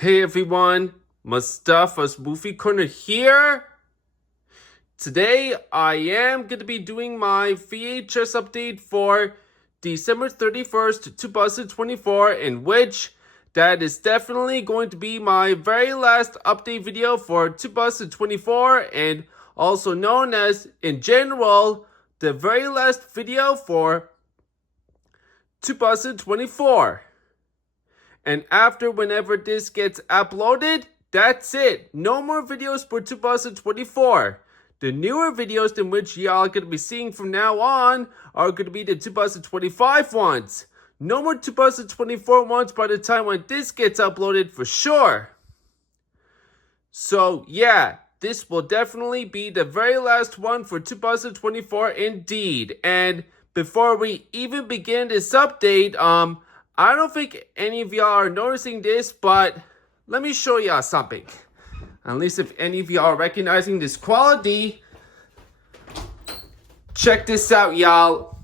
Hey everyone, Mustafa's Movie Corner here. Today I am going to be doing my VHS update for December 31st, 2024, in which that is definitely going to be my very last update video for 2024, and also known as, in general, the very last video for 2024. And after whenever this gets uploaded, that's it. No more videos for 2024. The newer videos in which y'all are going to be seeing from now on are going to be the 2025 ones. No more 2024 ones by the time when this gets uploaded for sure. So yeah, this will definitely be the very last one for 2024 indeed. And before we even begin this update, I don't think any of y'all are noticing this, but let me show y'all something. At least if any of y'all are recognizing this quality, check this out, y'all.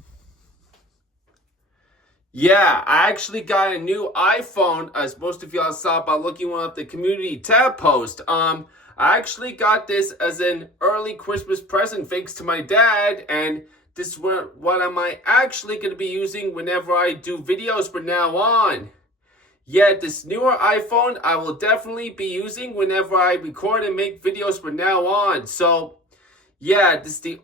Yeah, I actually got a new iPhone, as most of y'all saw by looking at the community tab post. I actually got this as an early Christmas present thanks to my dad, and this is what am I actually going to be using whenever I do videos from now on. Yeah, this newer iPhone I will definitely be using whenever I record and make videos from now on. So, yeah, that's the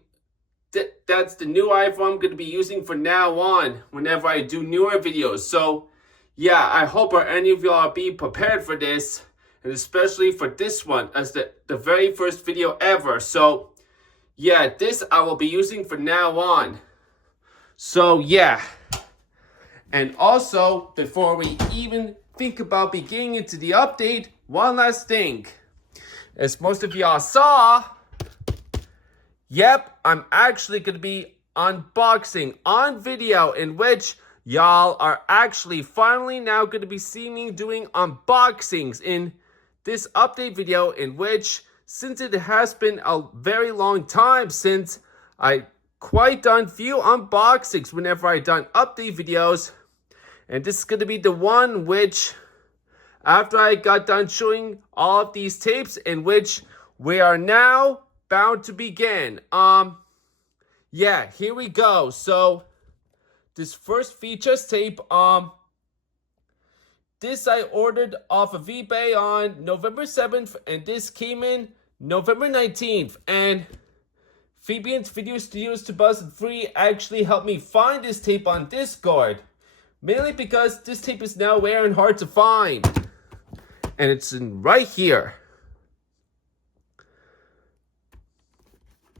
new iPhone I'm going to be using from now on whenever I do newer videos. So, yeah, I hope any of y'all be prepared for this, and especially for this one as the very first video ever. So, yeah, this I will be using from now on. So, yeah. And also, before we even think about beginning into the update, one last thing. As most of y'all saw, yep, I'm actually going to be unboxing on video, in which y'all are actually finally now going to be seeing me doing unboxings in this update video, in which, since it has been a very long time since I quite done few unboxings whenever I done update videos, and this is going to be the one which, after I got done showing all of these tapes, in which we are now bound to begin. Yeah, here we go. So this first features tape, this I ordered off of eBay on November 7th, and this came in November 19th. And Fabian's Video Studios 2003 actually helped me find this tape on Discord. Mainly because this tape is now rare and hard to find. And it's right here.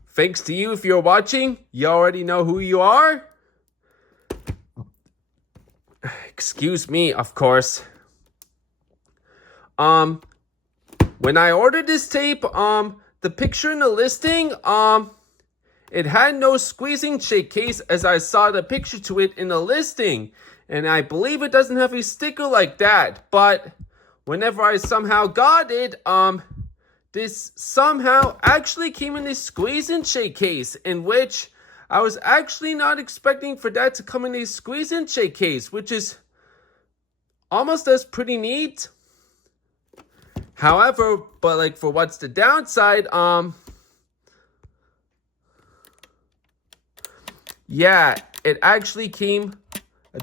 Thanks to you if you're watching. You already know who you are. Excuse me, of course. When I ordered this tape, the picture in the listing, it had no squeezing shake case, as I saw the picture to it in the listing. And I believe it doesn't have a sticker like that. But whenever I somehow got it, this somehow actually came in a squeeze and shake case, in which I was actually not expecting for that to come in a squeeze and shake case, which is almost as pretty neat. However, but like for what's the downside, yeah, it actually came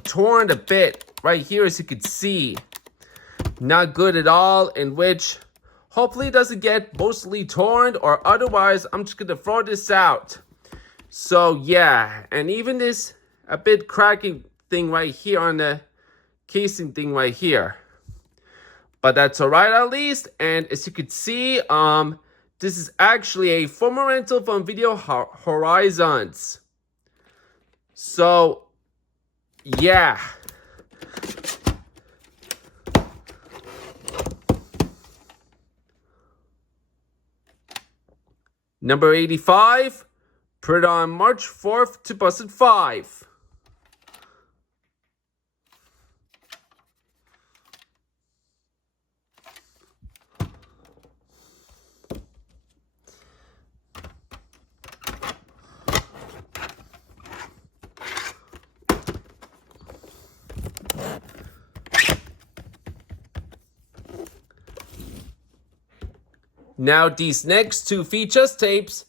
torn a bit right here, as you can see. Not good at all, in which hopefully doesn't get mostly torn, or otherwise I'm just gonna throw this out. So yeah, and even this a bit cracking thing right here on the casing thing right here. But that's alright at least. And as you can see, this is actually a former rental from Video Horizons. So yeah. Number 85, printed on March 4th, 2005. Now, these next two VHS tapes,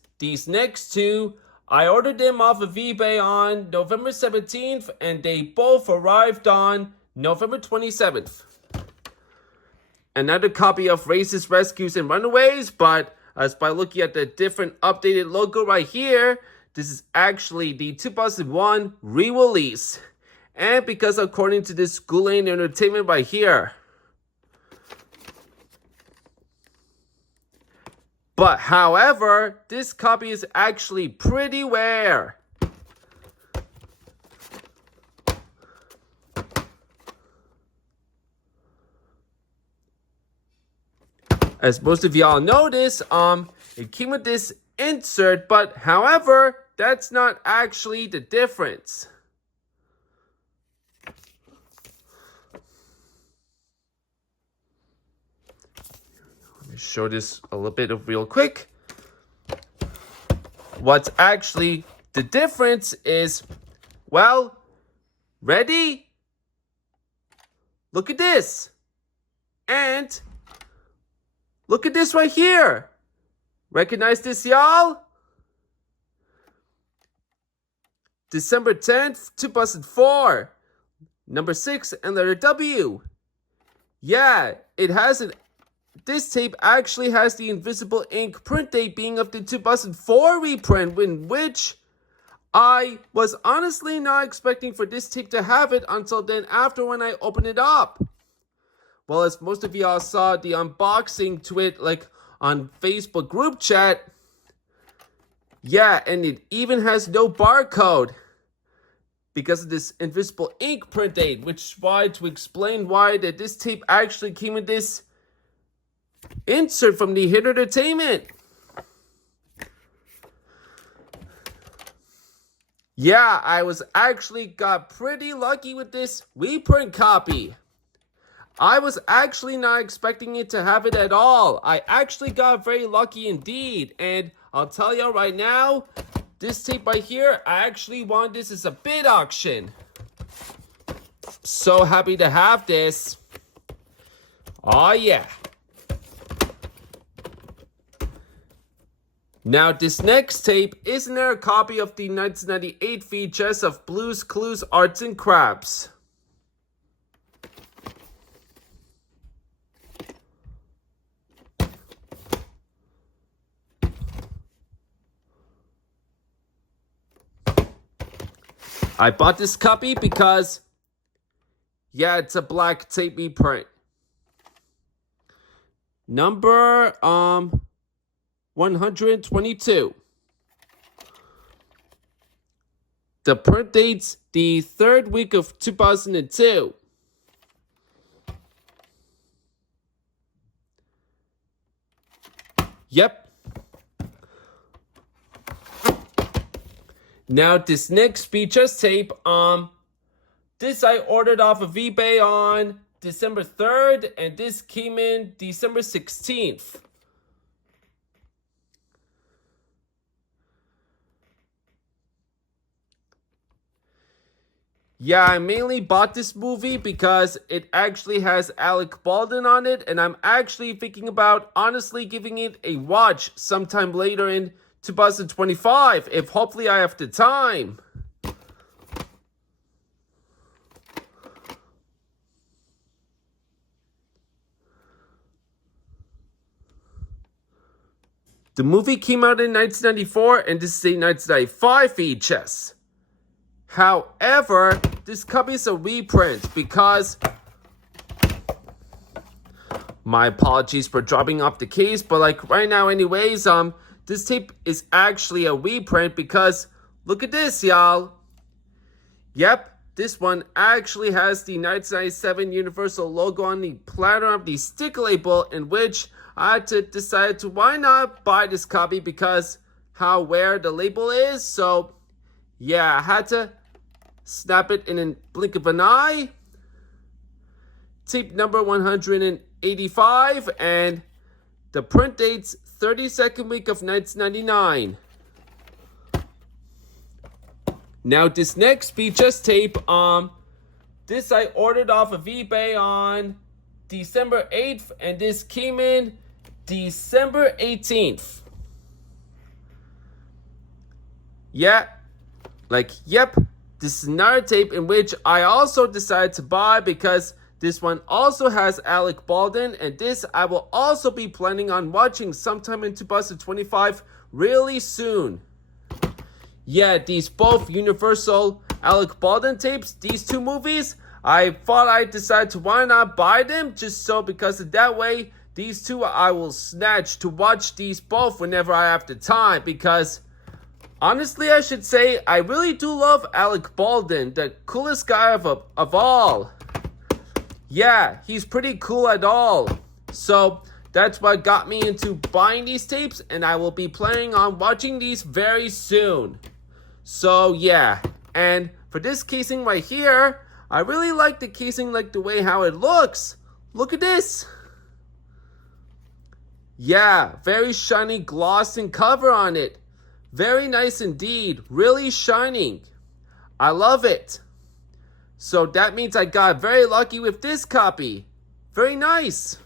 I ordered them off of eBay on November 17th, and they both arrived on November 27th. Another copy of Racist Rescues and Runaways, but as by looking at the different updated logo right here, this is actually the 2001 re-release. And because according to this Goulet Entertainment right here. But however, this copy is actually pretty rare. As most of y'all notice, it came with this insert, but however, that's not actually the difference. Let me show this a little bit of real quick. What's actually the difference is, well, ready? Look at this. And look at this right here. Recognize this, y'all? December 10th, 2004. Number 6 and letter W. Yeah, it has an... This tape actually has the invisible ink print date being of the 2004 reprint, in which I was honestly not expecting for this tape to have it until then after when I opened it up. Well, as most of y'all saw the unboxing to it, like on Facebook group chat, yeah, and it even has no barcode because of this invisible ink print date, which is why to explain why that this tape actually came with this insert from the Hit Entertainment. Yeah, I was actually got pretty lucky with this reprint copy. I was actually not expecting it to have it at all. I actually got very lucky indeed. And I'll tell you right now, this tape right here, I actually won this as a bid auction. So happy to have this. Oh yeah. Now this next tape, isn't there a copy of the 1998 VHS of Blue's Clues Arts and Crafts? I bought this copy because, yeah, it's a black tape reprint. Number 122. The print date's the 3rd week of 2002. Yep. Now this next VHS tape, this I ordered off of eBay on December 3rd, and this came in December 16th. Yeah, I mainly bought this movie because it actually has Alec Baldwin on it, and I'm actually thinking about honestly giving it a watch sometime later in 2025, if hopefully I have the time. The movie came out in 1994, and this is a 1995 VHS. However, this copy is a reprint because... My apologies for dropping off the case, but like right now anyways, this tape is actually a reprint because look at this, y'all. Yep, this one actually has the 1997 Universal logo on the platter of the sticker label, in which I had to decide to why not buy this copy because how rare the label is. So yeah, I had to snap it in a blink of an eye. Tape number 185, and the print date's 32nd week of 1999. Now this next VHS tape, this I ordered off of eBay on December 8th, and this came in December 18th. Yeah, yep. This is another tape in which I also decided to buy because this one also has Alec Baldwin, and this I will also be planning on watching sometime in 2025 really soon. Yeah, these both Universal Alec Baldwin tapes, these two movies, I thought I'd decide to why not buy them, just so because of that way, these two I will snatch to watch these both whenever I have the time, because honestly I should say I really do love Alec Baldwin, the coolest guy of all. Yeah, he's pretty cool at all. So that's what got me into buying these tapes, and I will be planning on watching these very soon. So yeah, and for this casing right here, I really like the casing, like the way how it looks. Look at this. Yeah, very shiny gloss and cover on it. Very nice indeed, really shining. I love it. So that means I got very lucky with this copy. Very nice.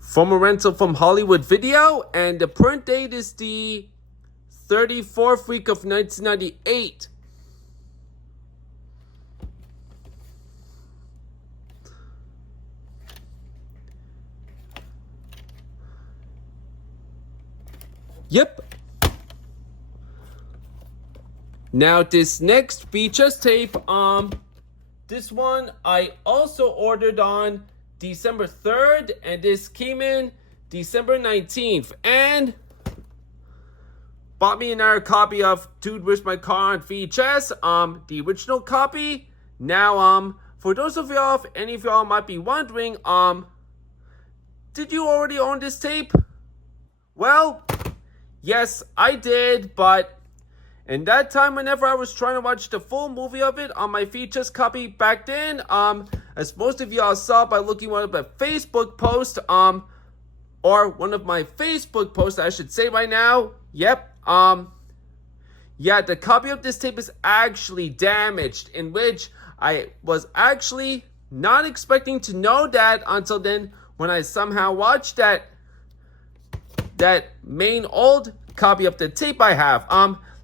From a rental from Hollywood Video, and the print date is the 34th week of 1998. Yep. Now this next VHS tape, this one I also ordered on December 3rd, and this came in December 19th, and bought me another copy of Dude, Where's My Car on VHS, the original copy. Now, for those of y'all, if any of y'all might be wondering, did you already own this tape? Well, yes, I did, but in that time, whenever I was trying to watch the full movie of it on my VHS copy back then, as most of y'all saw by looking at a Facebook post, or one of my Facebook posts, I should say right now. Yep. Yeah, the copy of this tape is actually damaged, in which I was actually not expecting to know that until then when I somehow watched that main old copy of the tape I have.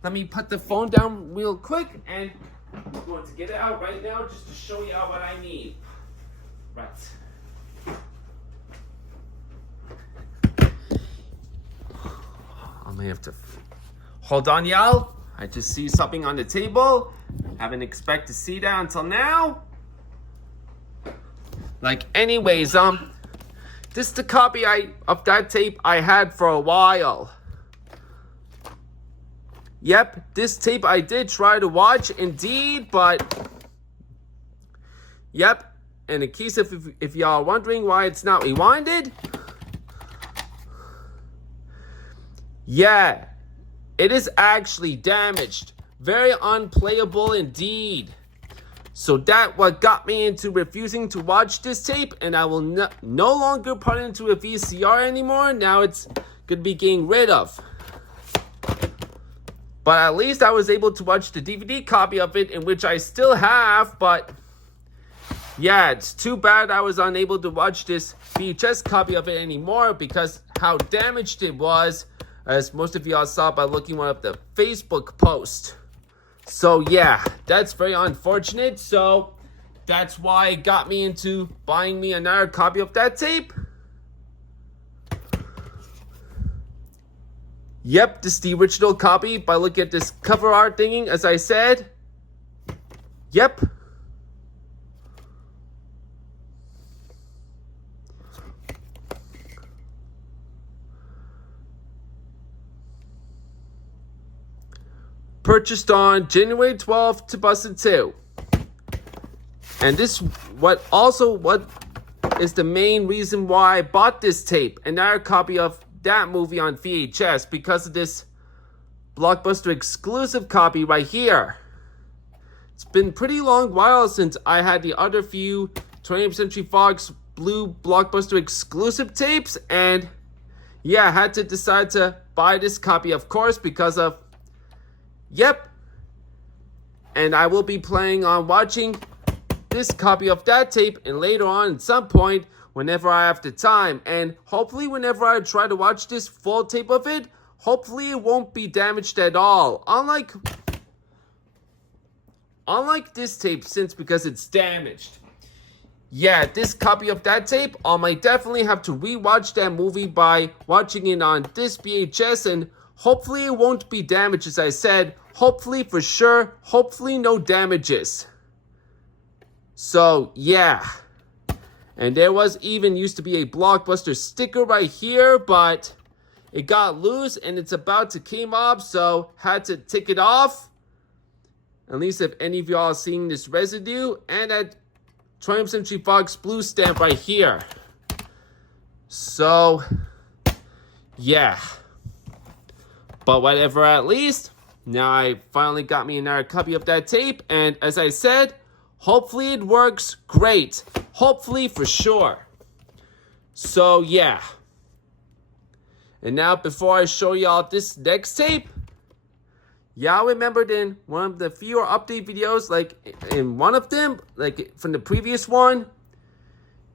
Let me put the phone down real quick, and I'm going to get it out right now just to show you what I need. Right. I may have to hold on, y'all. I just see something on the table. Haven't expected to see that until now. Anyways, this is the copy of that tape I had for a while. Yep, this tape I did try to watch indeed, but yep, and in case if y'all are wondering why it's not rewinded, yeah, it is actually damaged. Very unplayable indeed. So that what got me into refusing to watch this tape, and I will no longer put it into a VCR anymore. Now it's gonna be getting rid of. But at least I was able to watch the DVD copy of it, in which I still have, but yeah, it's too bad I was unable to watch this VHS copy of it anymore because how damaged it was, as most of y'all saw by looking at the Facebook post. So yeah, that's very unfortunate. So that's why it got me into buying me another copy of that tape. Yep, this is the original copy by looking at this cover art thingy, as I said. Yep. Purchased on January 12th, 2002. And this what is the main reason why I bought this tape, another copy of that movie on VHS, because of this Blockbuster exclusive copy right here. It's been pretty long while since I had the other few 20th Century Fox Blue Blockbuster exclusive tapes, and yeah, I had to decide to buy this copy, of course, because of, yep, and I will be planning on watching this copy of that tape, and later on at some point, whenever I have the time, and hopefully whenever I try to watch this full tape of it, hopefully it won't be damaged at all, unlike this tape, since because it's damaged. Yeah, this copy of that tape, I might definitely have to rewatch that movie by watching it on this VHS, and hopefully it won't be damaged, as I said. Hopefully, for sure, hopefully no damages. So, yeah. And there was even used to be a Blockbuster sticker right here, but it got loose and it's about to came off, so had to take it off. At least if any of y'all are seeing this residue, and that 20th Century Fox blue stamp right here. So, yeah. But whatever, at least, now I finally got me another copy of that tape, and as I said, hopefully it works great. Hopefully, for sure. So, yeah. And now, before I show y'all this next tape, y'all remembered in one of the fewer update videos, like in one of them, like from the previous one,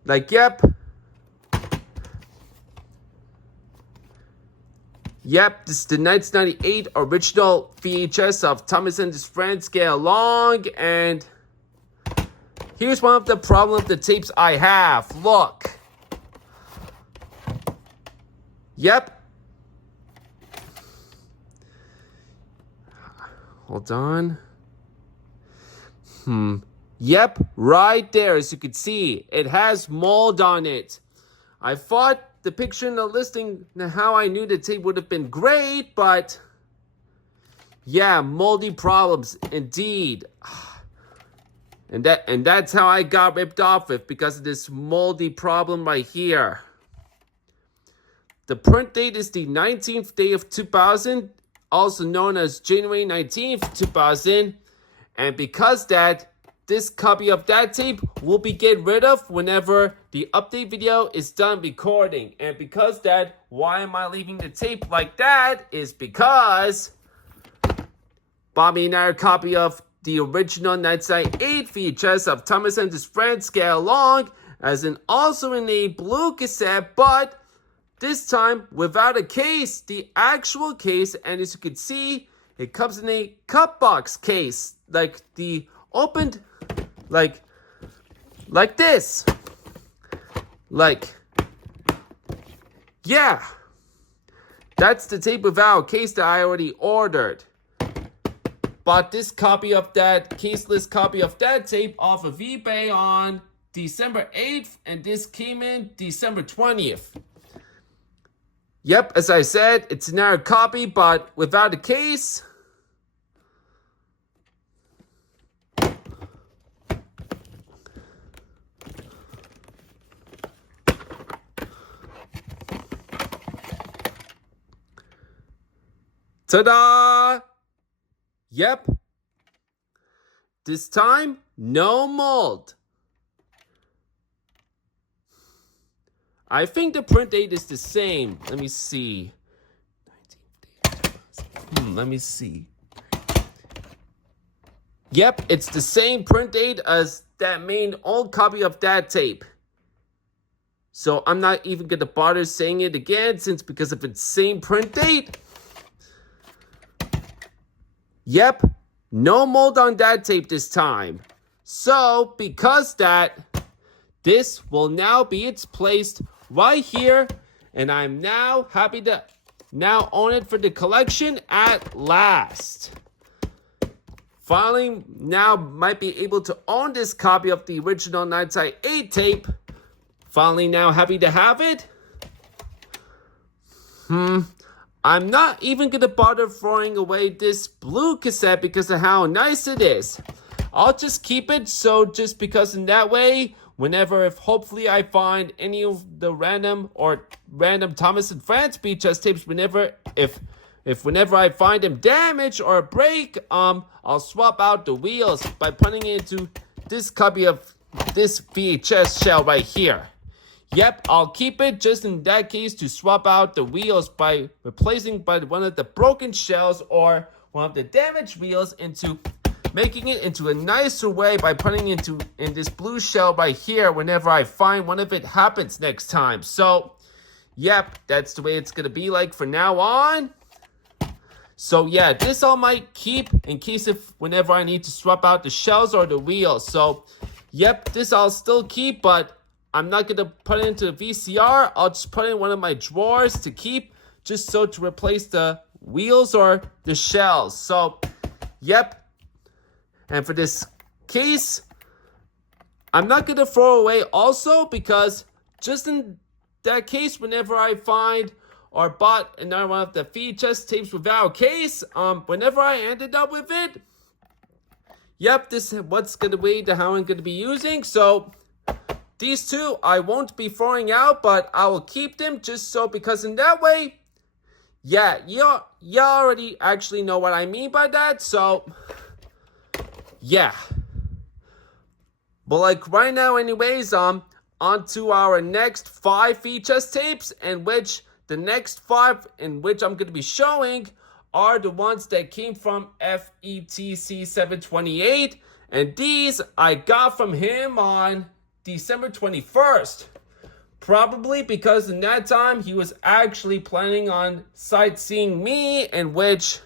like, yep, this is the 1998 original VHS of Thomas and His Friends Get Along, and here's one of the problem of the tapes I have. Look. Yep. Hold on. Yep, right there, as you can see, it has mold on it. I thought the picture in the listing, how I knew the tape would have been great, but yeah, moldy problems indeed. And that's how I got ripped off with, because of this moldy problem right here. The print date is the 19th day of 2000, also known as January 19th, 2000. And because that, this copy of that tape will be get rid of whenever the update video is done recording. And because that, why am I leaving the tape like that? Is because bought me another copy of the original 1998 VHS of Thomas and His Friends Get Along, as in also in a blue cassette, but this time without a case, the actual case, and as you can see, it comes in a cut box case, like the opened, like this, like, yeah, that's the tape without a case that I already ordered. Bought this copy of that, caseless copy of that tape off of eBay on December 8th, and this came in December 20th. Yep, as I said, it's another copy, but without a case. Ta-da! Yep. This time, no mold. I think the print date is the same. Let me see. Let me see. Yep, it's the same print date as that main old copy of that tape. So I'm not even going to bother saying it again, since because of its same print date. Yep, no mold on that tape this time. So, because that, this will now be its placed right here, and I'm now happy to now own it for the collection at last. Finally, now might be able to own this copy of the original 1998 tape. Finally, now happy to have it. I'm not even going to bother throwing away this blue cassette because of how nice it is. I'll just keep it, so just because in that way, whenever, if hopefully I find any of the random Thomas and Friends VHS tapes, whenever I find them damaged or break, I'll swap out the wheels by putting it into this copy of this VHS shell right here. Yep, I'll keep it just in that case to swap out the wheels by replacing by one of the broken shells or one of the damaged wheels into making it into a nicer way by putting it in this blue shell right here whenever I find one of it happens next time. So, yep, that's the way it's going to be like for now on. So, yeah, this I might keep in case if whenever I need to swap out the shells or the wheels. So, yep, this I'll still keep, but I'm not going to put it into the VCR. I'll just put it in one of my drawers to keep, just so to replace the wheels or the shells. So, yep. And for this case, I'm not going to throw away also because just in that case, whenever I find or bought another one of the VHS tapes without case, whenever I ended up with it, yep, this is what's going to be how I'm going to be using. So these two I won't be throwing out, but I will keep them just so because in that way, yeah, you already actually know what I mean by that. So yeah. But like right now anyways, on to our next 5 VHS tapes, and which the next 5 in which I'm going to be showing are the ones that came from FETC 728, and these I got from him on December 21st. Probably because in that time he was actually planning on sightseeing me, in which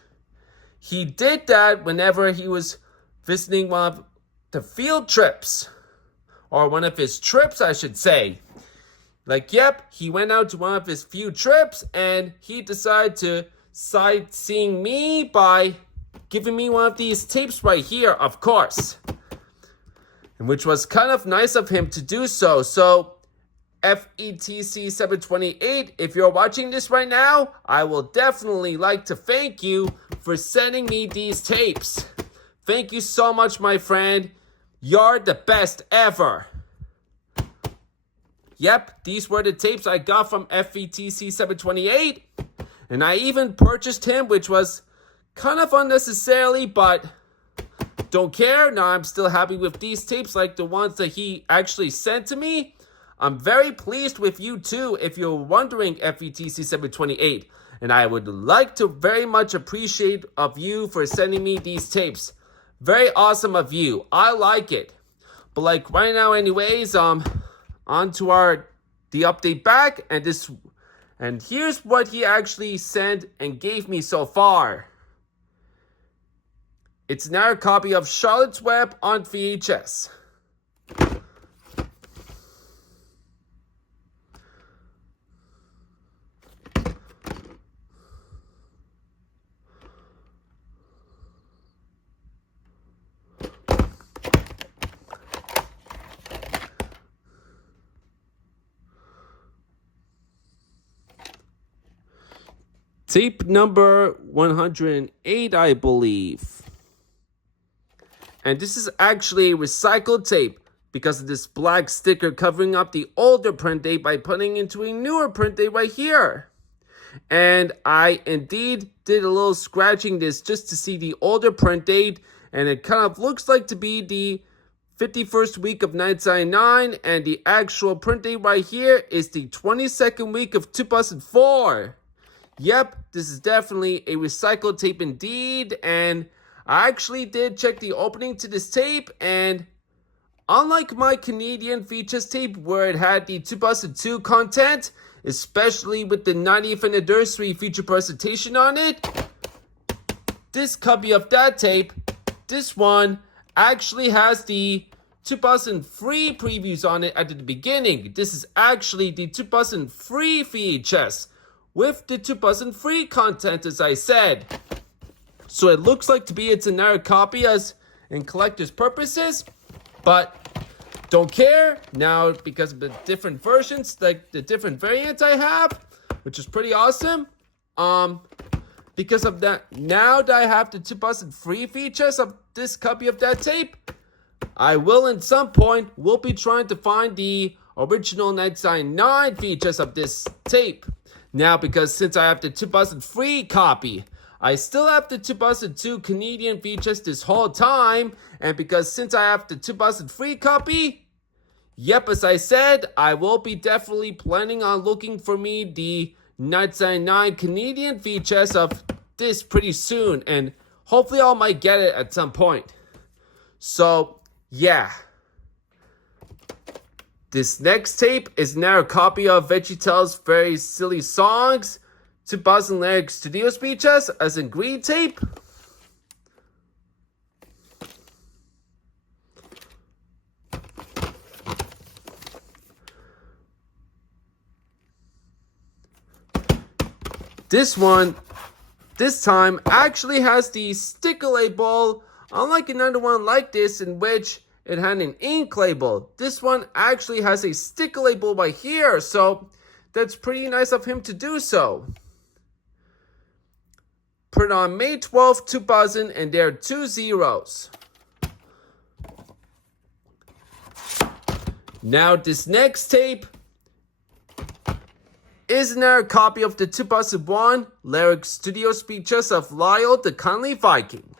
he did that whenever he was visiting one of the field trips, or one of his trips, I should say. Like, yep, he went out to one of his few trips, and he decided to sightseeing me by giving me one of these tapes right here, of course. And which was kind of nice of him to do so. So, FETC 728, if you're watching this right now, I will definitely like to thank you for sending me these tapes. Thank you so much, my friend. You're the best ever. Yep, these were the tapes I got from FETC 728. And I even purchased him, which was kind of unnecessarily, but don't care. Now I'm still happy with these tapes like the ones that he actually sent to me. I'm very pleased with you too, if you're wondering, FETC 728. And I would like to very much appreciate of you for sending me these tapes. Very awesome of you. I like it. But like right now anyways, on to the update back, and here's what he actually sent and gave me so far. It's another copy of Charlotte's Web on VHS. Tape number 108, I believe. And this is actually a recycled tape because of this black sticker covering up the older print date by putting into a newer print date right here. And I indeed did a little scratching this just to see the older print date, and it kind of looks like to be the 51st week of 1999, and the actual print date right here is the 22nd week of 2004. Yep, this is definitely a recycled tape indeed, and I actually did check the opening to this tape, and unlike my Canadian VHS tape where it had the 2002 content, especially with the 90th anniversary feature presentation on it, this copy of that tape, this one, actually has the 2003 previews on it at the beginning. This is actually the 2003 VHS. With the 2003 content, as I said. So it looks like to be it's another copy as in collector's purposes, but don't care now because of the different versions, like the different variants I have, which is pretty awesome. Because of that, now that I have the 2003 features of this copy of that tape, I will at some point will be trying to find the original 1999 features of this tape. Now, because since I have the 2003 copy, I still have the 2002 Canadian features this whole time. And because since I have the 2003 copy, Yep, as I said, I will be definitely planning on looking for me the 1999 Canadian VHS of this pretty soon, and hopefully I might get it at some point. So, yeah. This next tape is now a copy of VeggieTales' Very Silly Songs 2000 Lyric Studios VHS as in green tape. This one, this time, actually has the sticker label, unlike another one like this in which it had an ink label. This one actually has a sticker label right here, so that's pretty nice of him to do so. Put on May 12, 2000, and there are 2 zeros. Now this next tape is another copy of the 2001 Lyric Studios VHS of Lyle the Kindly Viking.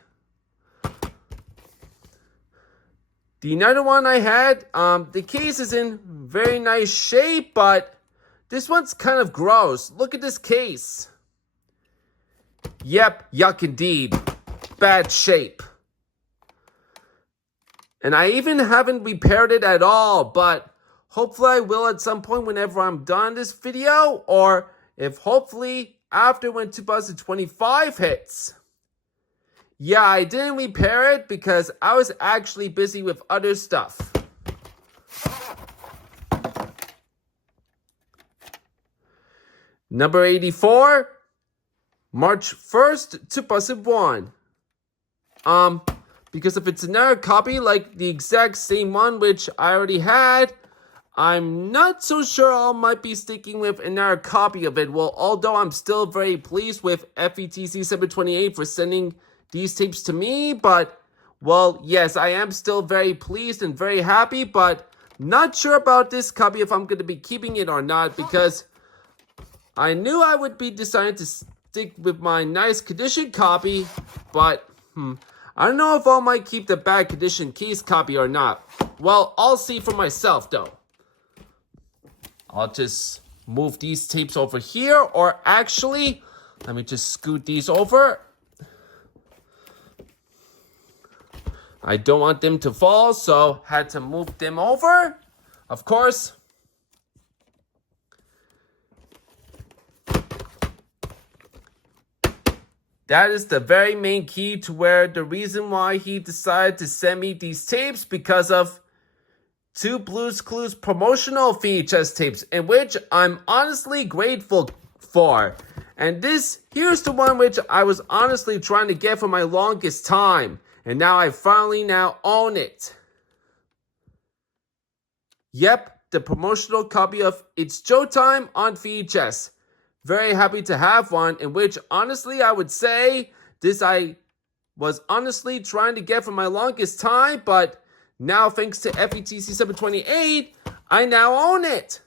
The another one I had, the case is in very nice shape, but this one's kind of gross. Look at this case. Yep, yuck indeed. Bad shape. And I even haven't repaired it at all, but hopefully I will at some point whenever I'm done this video, or if hopefully after when 2025 hits. Yeah, I didn't repair it because I was actually busy with other stuff. Number 84, March 1st, 2001. Because if it's another copy like the exact same one which I already had, I'm not so sure I might be sticking with another copy of it. Well, although I'm still very pleased with FETC 728 for sending these tapes to me, but, well, yes, I am still very pleased and very happy, but not sure about this copy if I'm going to be keeping it or not, because I knew I would be deciding to stick with my nice condition copy, but, I don't know if I might keep the bad condition case copy or not. Well, I'll see for myself, though. I'll just move these tapes over here, or actually, let me just scoot these over. I don't want them to fall, so had to move them over, of course. That is the very main key to where the reason why he decided to send me these tapes, because of 2 Blue's Clues promotional VHS tapes, in which I'm honestly grateful for. And here's the one which I was honestly trying to get for my longest time. And now I finally now own it. Yep, the promotional copy of It's Showtime on VHS. Very happy to have one, in which honestly I would say this I was honestly trying to get for my longest time, but now thanks to FETC 728, I now own it.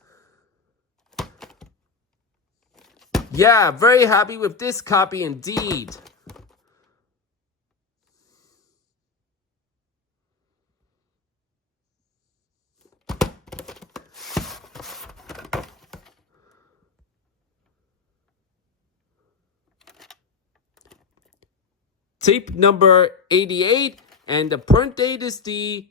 Yeah, very happy with this copy indeed. Tape number 88, and the print date is the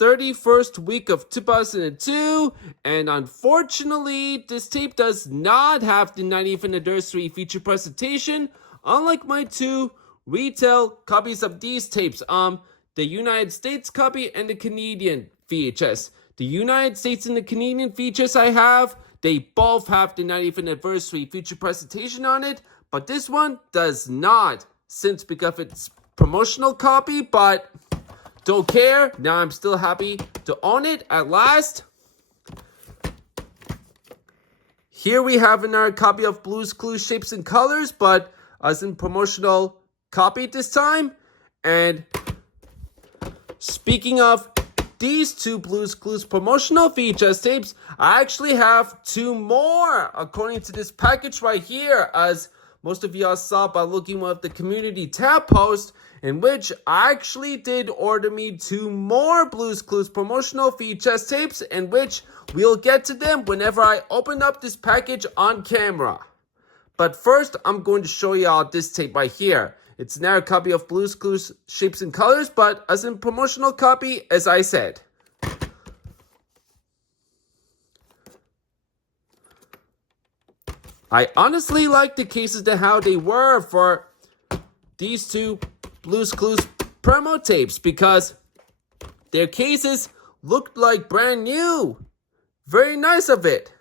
31st week of 2002, and unfortunately, this tape does not have the 90th anniversary feature presentation, unlike my 2 retail copies of these tapes, the United States copy and the Canadian VHS. The United States and the Canadian VHS I have, they both have the 90th anniversary feature presentation on it, but this one does not. Since because it's promotional copy, but don't care. Now I'm still happy to own it at last. Here we have another copy of Blue's Clues Shapes and Colors, but as in promotional copy this time. And speaking of these 2 Blue's Clues promotional VHS tapes, I actually have 2 more according to this package right here, as most of y'all saw by looking at the community tab post, in which I actually did order me 2 more Blue's Clues promotional VHS tapes, in which we'll get to them whenever I open up this package on camera. But first, I'm going to show y'all this tape right here. It's now a copy of Blue's Clues Shapes and Colors, but as a promotional copy, as I said. I honestly like the cases to how they were for these 2 Blue's Clues promo tapes, because their cases looked like brand new. Very nice of it.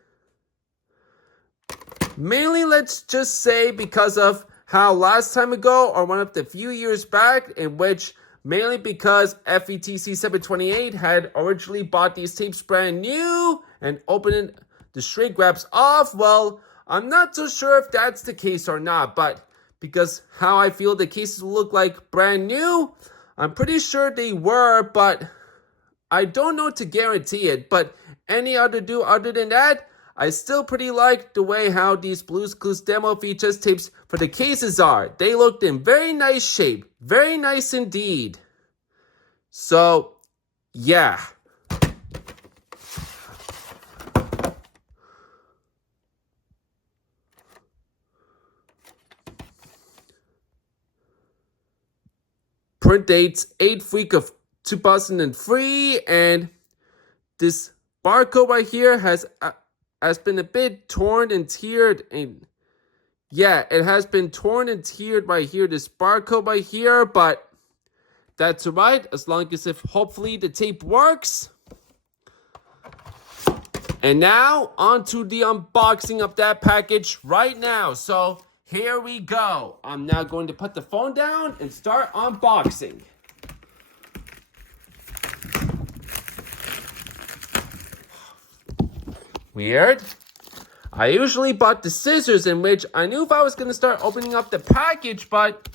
Mainly, let's just say, because of how last time ago, or one of the few years back, in which mainly because FETC 728 had originally bought these tapes brand new and opened the shrink wraps off. Well, I'm not so sure if that's the case or not, but because how I feel the cases look like brand new, I'm pretty sure they were, but I don't know to guarantee it. But any other than that, I still pretty like the way how these Blue's Clues demo VHS tapes for the cases are. They looked in very nice shape. Very nice indeed. So, yeah. Print dates 8th week of 2003, and this barcode right here has been a bit torn and teared, and yeah, it has been torn and teared right here, this barcode right here, but that's alright, as long as if hopefully the tape works. And now, on to the unboxing of that package right now. So, here we go. I'm now going to put the phone down and start unboxing. Weird. I usually bought the scissors, in which I knew if I was going to start opening up the package, but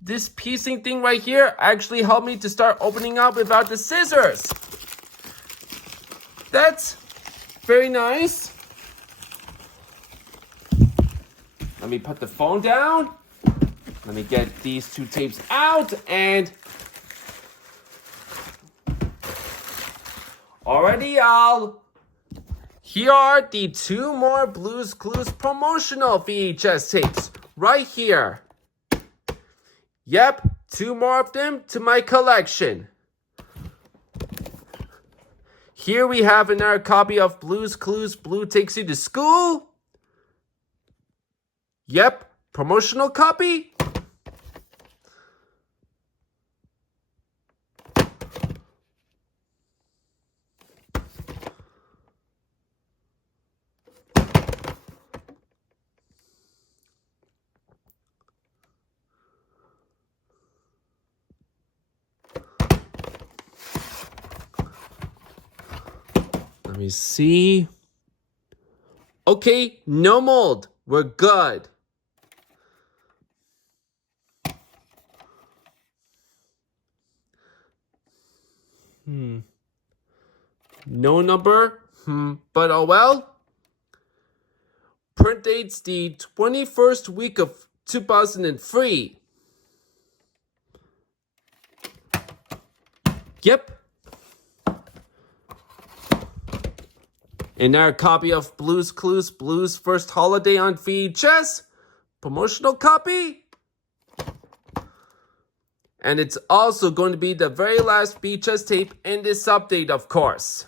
this piecing thing right here actually helped me to start opening up without the scissors. That's very nice. Let me put the phone down. Let me get these 2 tapes out, and alrighty, y'all. Here are the 2 more Blue's Clues promotional VHS tapes right here. Yep, 2 more of them to my collection. Here we have another copy of Blue's Clues Blue Takes You to School. Yep, promotional copy. Let me see. Okay, no mold. We're good. No number. But oh well. Print date's the 21st week of 2003. Yep. And our copy of Blue's Clues Blue's First Holiday on VHS. Promotional copy. And it's also going to be the very last VHS tape in this update, of course.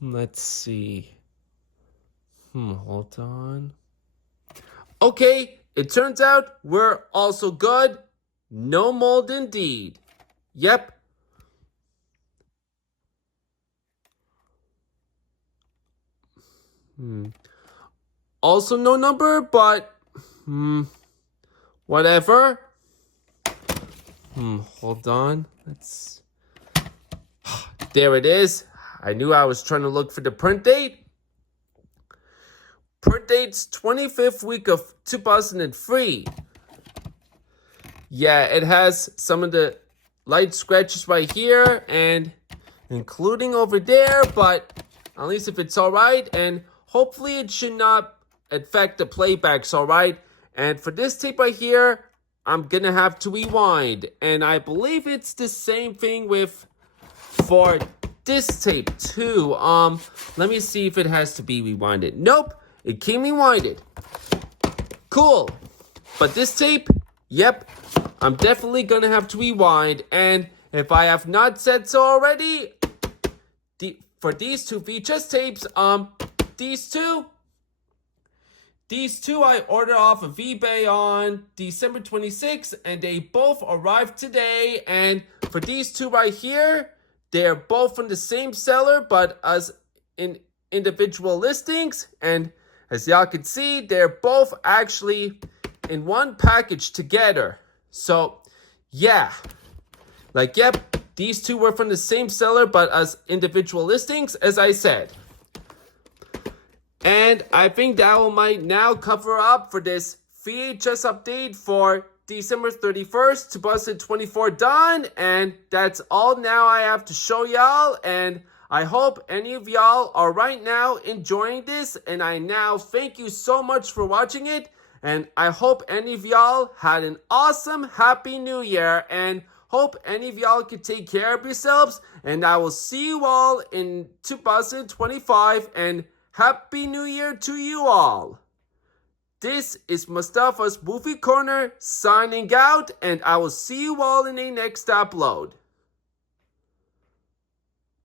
Let's see. Hold on. Okay, it turns out we're also good. No mold indeed. Yep. Also no number, but whatever. Hold on. Let's. There it is. I knew I was trying to look for the print date. birth date's 25th week of 2003. Yeah, it has some of the light scratches right here and including over there, but at least if it's alright, and hopefully it should not affect the playbacks, alright? And for this tape right here, I'm gonna have to rewind, and I believe it's the same thing for this tape too. Let me see if it has to be rewinded. Nope, it came rewinded. Cool. But this tape, yep, I'm definitely gonna have to rewind, and if I have not said so already, for these two VHS tapes, these two I ordered off of eBay on December 26th, and they both arrived today. And for these two right here, they're both from the same seller, but as in individual listings. And as y'all can see, they're both actually in one package together. So, yeah. Like, yep, these two were from the same seller, but as individual listings, as I said. And I think that might now cover up for this VHS update for December 31st, 2024 done. And that's all now I have to show y'all. And I hope any of y'all are right now enjoying this. And I now thank you so much for watching it. And I hope any of y'all had an awesome Happy New Year. And hope any of y'all could take care of yourselves. And I will see you all in 2025. And Happy New Year to you all. This is Mustafa's Movie Corner signing out, and I will see you all in the next upload.